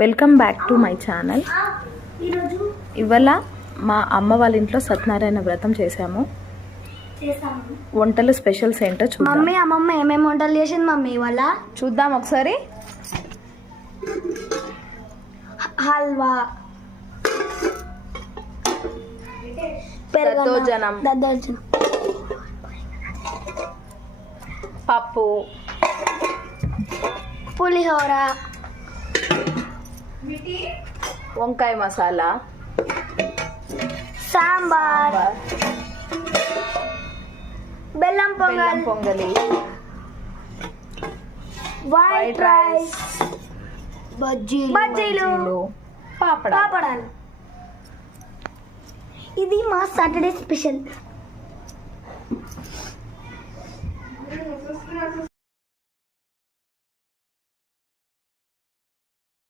Welcome back to my channel. ఇవాళ మా అమ్మ వాళ్ళ ఇంట్లో సత్యనారాయణ వ్రతం చేసాము. వంటలు స్పెషల్స్ ఏంటో చూద్దాం. మమ్మీ అమ్మమ్మ ఏమేమి వంటలు చేసింది మమ్మీ ఇవాళ చూద్దాం ఒకసారి. హల్వా, దద్దోజనం, పప్పు, పులిహోర, వంకాయ మసాలా, సాంబార్, బెల్లం పొంగలి, వైట్ రైస్, బజ్జీలు, పాపడాలు. ఇది మా సాటర్డే స్పెషల్.